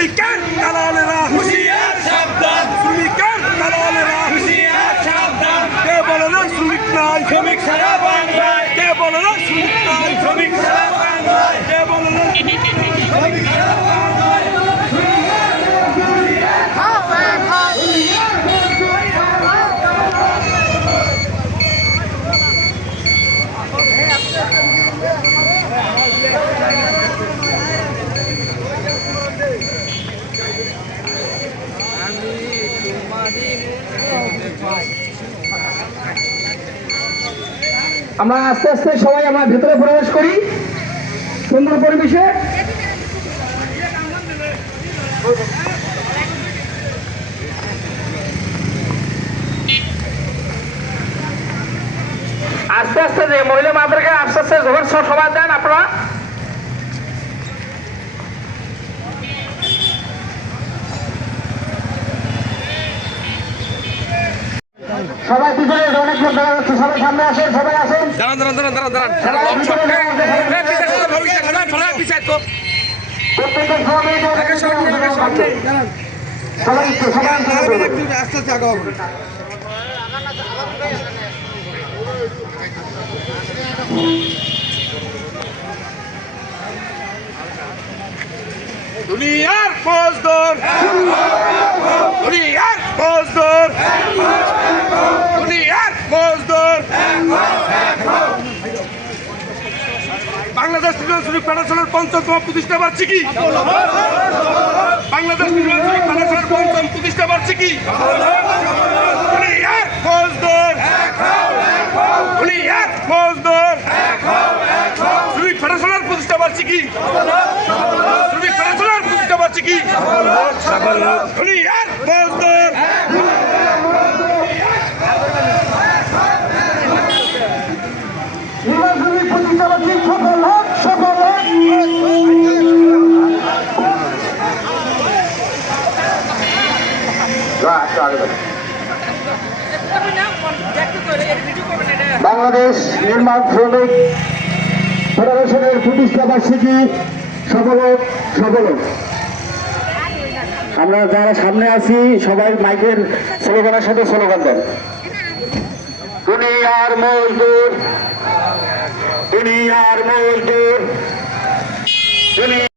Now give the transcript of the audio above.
শ্রমিকের দালালেরা হুঁশিয়ার সাবধান, শ্রমিকের দালালেরা হুঁশিয়ার সাবধান। কে বলে না শ্রমিক নাই, শ্রমিক সারা বাংলায়। কে বলে না শ্রমিক নাই, শ্রমিক সারা বাংলায়। কে বলে না শ্রমিক সারা বাংলায়। আমরা আস্তে আস্তে সবাই আমরা ভেতরে প্রবেশ করি সুন্দর পরিবেশে। আস্তে আস্তে যে মহিলা মাদেরকে আস্তে আস্তে যখন সবাই দেন আপনারা সবাই পিছনে অনেক লোক দেখা যাচ্ছে, সবাই সামনে আসেন, সবাই আসেন। দাঁড়ান দাঁড়ান দাঁড়ান দাঁড়ান দাঁড়ান দুনিয়ার ফৌজদার, দুনিয়ার ফৌজদার, দুনিয়ার ফৌজদার। বাংলাদেশ ত্রিপুরা শ্রমিক ফেডারেশনের ৫ম প্রতিষ্ঠা বার্ষিকী, বাংলাদেশ ত্রিপুরা শ্রমিক ফেডারেশনের ৫ম প্রতিষ্ঠা বার্ষিকী। দুনিয়ার ফৌজদার, দুনিয়ার ফৌজদার। শ্রমিক ফেডারেশনের প্রতিষ্ঠা বার্ষিকী, শ্রমিক ফেডারেশনের প্রতিষ্ঠা বার্ষিকী। দুনিয়ার ফৌজদার। বাংলাদেশ নির্মাণ শ্রমিক ফেডারেশনের প্রতিষ্ঠা বার্ষিকী সফল সফল। আমরা যারা সামনে আছি সবাই মাইকের স্লোগানের সাথে স্লোগান দেন। দুনিয়ার মজদুর, দুনিয়ার মজদুর।